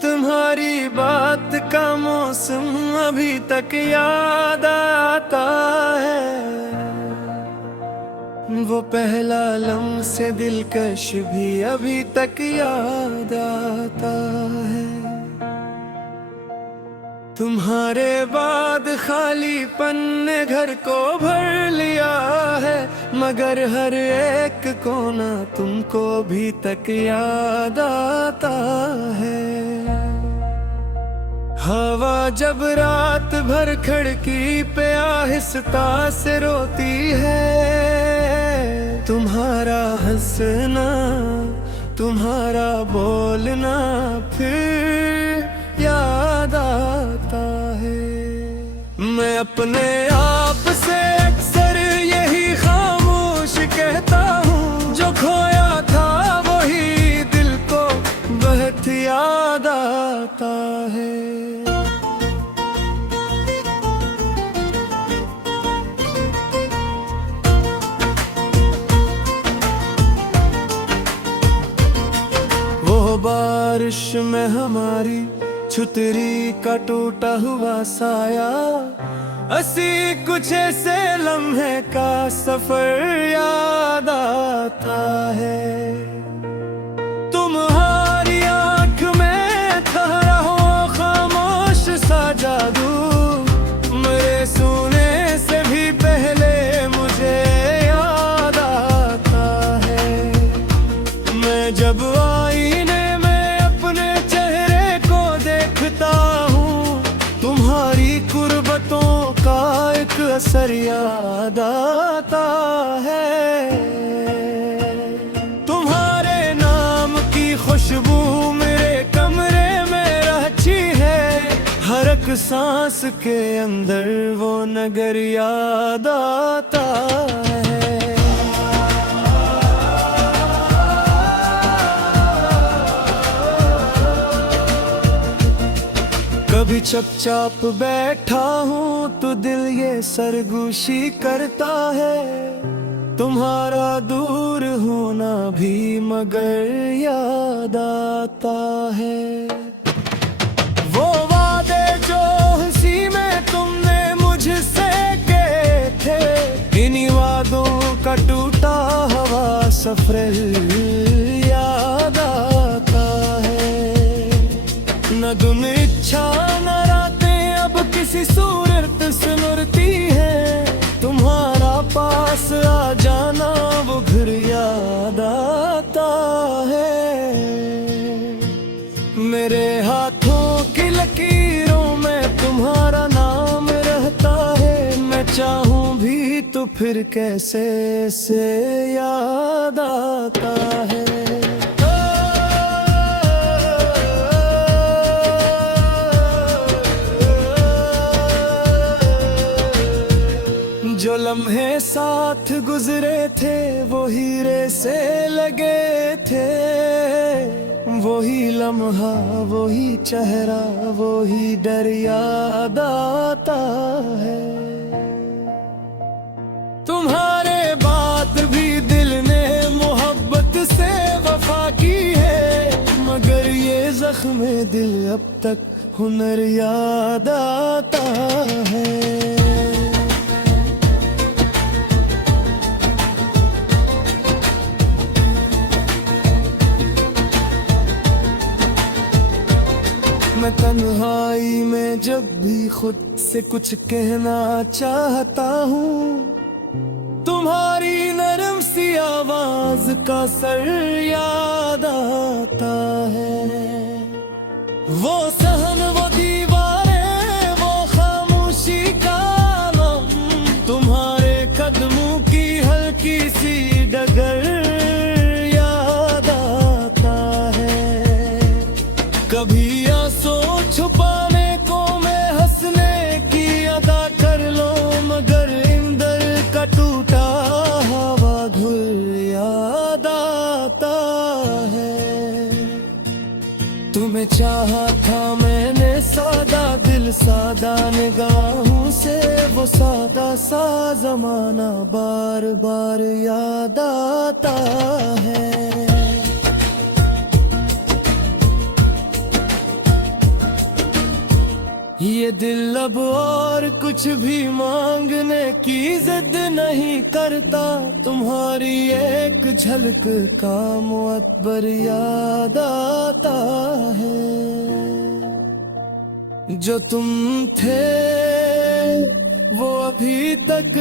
तुम्हारी बात का मौसम अभी तक याद आता है, वो पहला लम्हे दिलकश भी अभी तक याद आता है। तुम्हारे बाद खालीपन ने घर को भर लिया है, मगर हर एक कोना तुमको भी तक याद आता है। हवा जब रात भर खिड़की पे आहिस्ता से रोती है, तुम्हारा हंसना तुम्हारा बोलना फिर याद आता है। मैं अपने आप से अक्सर यही खामोश कहता हूँ, जो खोया था वही दिल को बहुत याद आता है। बारिश में हमारी छुतरी का टूटा हुआ साया, हंसी कुछ ऐसे लम्हे का सफर याद आता है। तुम्हारी आंख में ठहरा हो खामोश सा जादू, मेरे सोने से भी पहले मुझे याद आता है। मैं जब असर याद आता है। तुम्हारे नाम की खुशबू मेरे कमरे में रहती है, हर एक सांस के अंदर वो नगर याद आता है। कभी चुपचाप बैठा हूँ तो दिल ये सरगोशी करता है, तुम्हारा दूर होना भी मगर याद आता है। वो वादे जो हंसी में तुमने मुझसे किए थे, इन्हीं वादों का टूटा हुआ सफर याद आता है। न तुम इच्छा किसी सूरत सुनती है, तुम्हारा पास आ जाना वो घर याद आता है। मेरे हाथों की लकीरों में तुम्हारा नाम रहता है, मैं चाहूं भी तो फिर कैसे से याद आता है। जो लम्हे साथ गुजरे थे वो हीरे से लगे थे, वही लम्हा वही चेहरा वही डर याद आता है। तुम्हारे बाद भी दिल ने मोहब्बत से वफा की है, मगर ये जख्म दिल अब तक हुनर याद आता है। मैं तन्हाई में जब भी खुद से कुछ कहना चाहता हूँ, तुम्हारी नरम सी आवाज का सर याद आता है। वो सहन वो दीवारें वो खामोशी का आलम, तुम्हारे कदमों की हल्की सी डगर याद आता है। कभी छुपाने को मैं हंसने की अदा कर लो, मगर इंदर का टूटा हवा घुल याद आता है। तुम्हें चाहा था मैंने सादा दिल दिल सादा निगाहों से वो सादा सा जमाना बार बार याद आता है। ये दिल अब और कुछ भी मांगने की जिद नहीं करता, तुम्हारी एक झलक का मुअत्बर याद आता है। जो तुम थे वो अभी तक